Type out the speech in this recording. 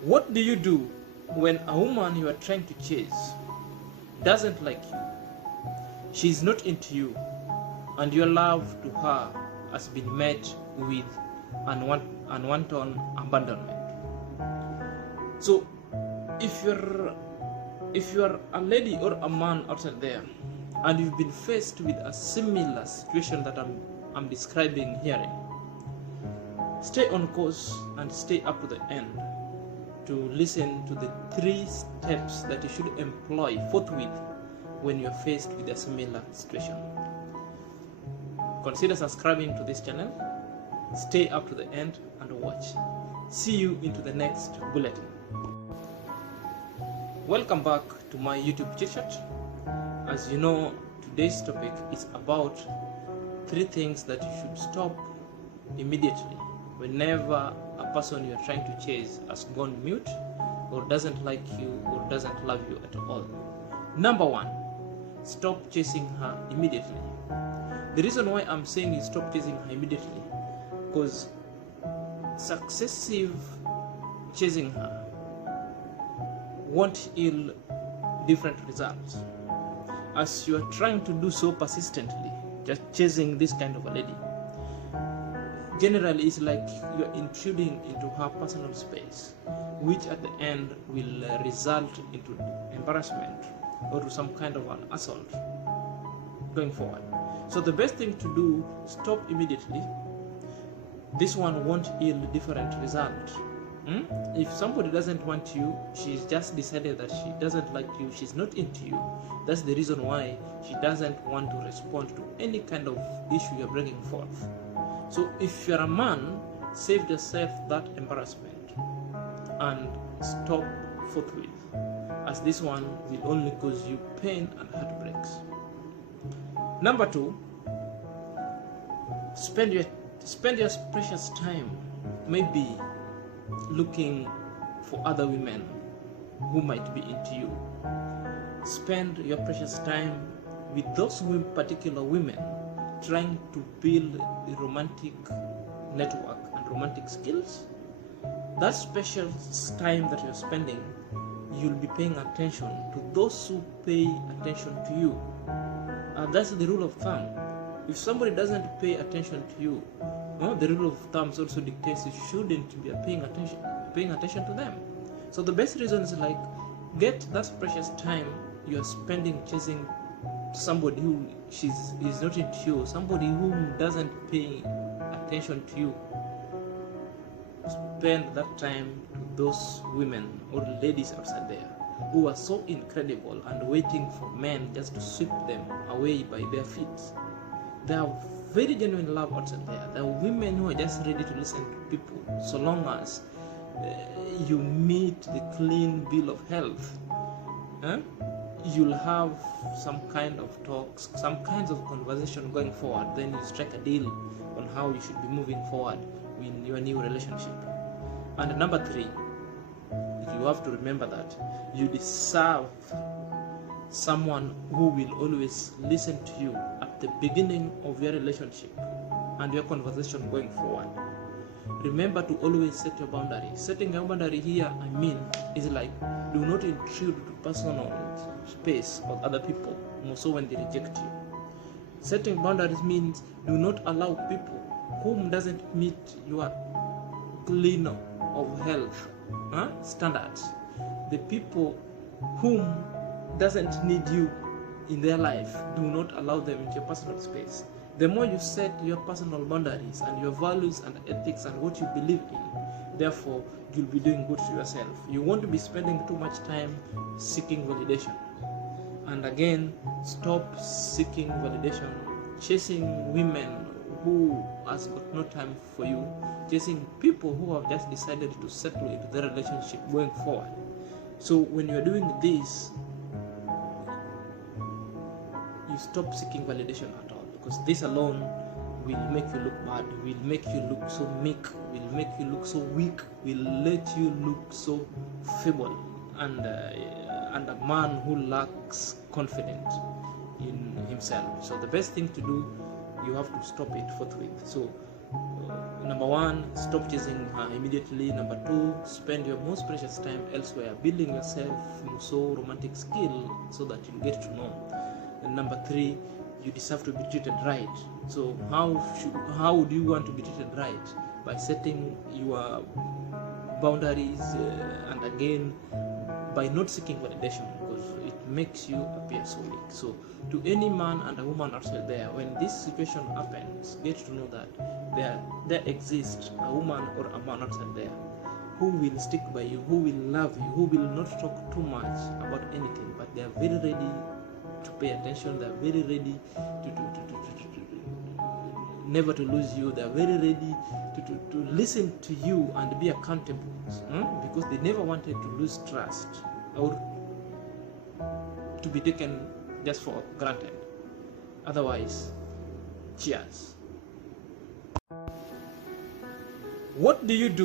What do you do when a woman you are trying to chase doesn't like you? She's not into you, and your love to her has been met with unwanted abandonment. So, if you're a lady or a man outside there, and you've been faced with a similar situation that I'm describing here, stay on course and stay up to the end to listen to the 3 steps that you should employ forthwith when you're faced with a similar situation. Consider subscribing to this channel, stay up to the end and watch. See you into the next bulletin. Welcome back to my YouTube chit chat. As you know, today's topic is about 3 things that you should stop immediately whenever a person you're trying to chase has gone mute or doesn't like you or doesn't love you at all. Number 1, stop chasing her immediately. The reason why I'm saying you stop chasing her immediately, because successive chasing her won't yield different results. As you are trying to do so persistently, just chasing this kind of a lady, generally it's like you're intruding into her personal space, which at the end will result into embarrassment or to some kind of an assault going forward. So the best thing to do, stop immediately. This one won't yield different result. If somebody doesn't want you, she's just decided that she doesn't like you, she's not into you, that's the reason why she doesn't want to respond to any kind of issue you're bringing forth. So if you're a man, save yourself that embarrassment and stop forthwith, as this one will only cause you pain and heartbreaks. Number 2, spend your precious time maybe looking for other women who might be into you. Spend your precious time with those particular women, trying to build a romantic network and romantic skills. That special time that you're spending, you'll be paying attention to those who pay attention to you. That's the rule of thumb. If somebody doesn't pay attention to you, the rule of thumb also dictates you shouldn't be paying attention to them. So the best reason is like, get that precious time you're spending chasing somebody who is not into you, somebody who doesn't pay attention to you. Spend that time to those women or ladies outside there who are so incredible and waiting for men just to sweep them away by their feet. There are very genuine love outside there. There are women who are just ready to listen to people so long as you meet the clean bill of health. You'll have some kind of talks, some kinds of conversation going forward, then you strike a deal on how you should be moving forward in your new relationship. And number 3, you have to remember that you deserve someone who will always listen to you at the beginning of your relationship and your conversation going forward. Remember to always set your boundaries. Setting your boundary here, is like, do not intrude to personal space of other people, more so when they reject you. Setting boundaries means do not allow people whom doesn't meet your clean of health standards. The people whom doesn't need you in their life, do not allow them into your personal space. The more you set your personal boundaries and your values and ethics and what you believe in, therefore you'll be doing good to yourself. You won't be spending too much time seeking validation. And again, stop seeking validation, chasing women who has got no time for you, chasing people who have just decided to settle into their relationship going forward. So when you're doing this, you stop seeking validation at all, because this alone will make you look bad, will make you look so meek, will make you look so weak, will let you look so feeble and a man who lacks confidence in himself. So the best thing to do, you have to stop it forthwith. So Number one, stop chasing her immediately. Number two, spend your most precious time elsewhere, building yourself so romantic skill so that you get to know. And number three, you deserve to be treated right. So how would you want to be treated right? By setting your boundaries, and again by not seeking validation, because it makes you appear so weak. So to any man and a woman outside there, when this situation happens, get to know that there exists a woman or a man outside there who will stick by you, who will love you, who will not talk too much about anything, but they are very ready to pay attention. They are very ready to never to lose you. They are very ready to listen to you and be accountable, because they never wanted to lose trust or to be taken just for granted. Otherwise, cheers. What do you do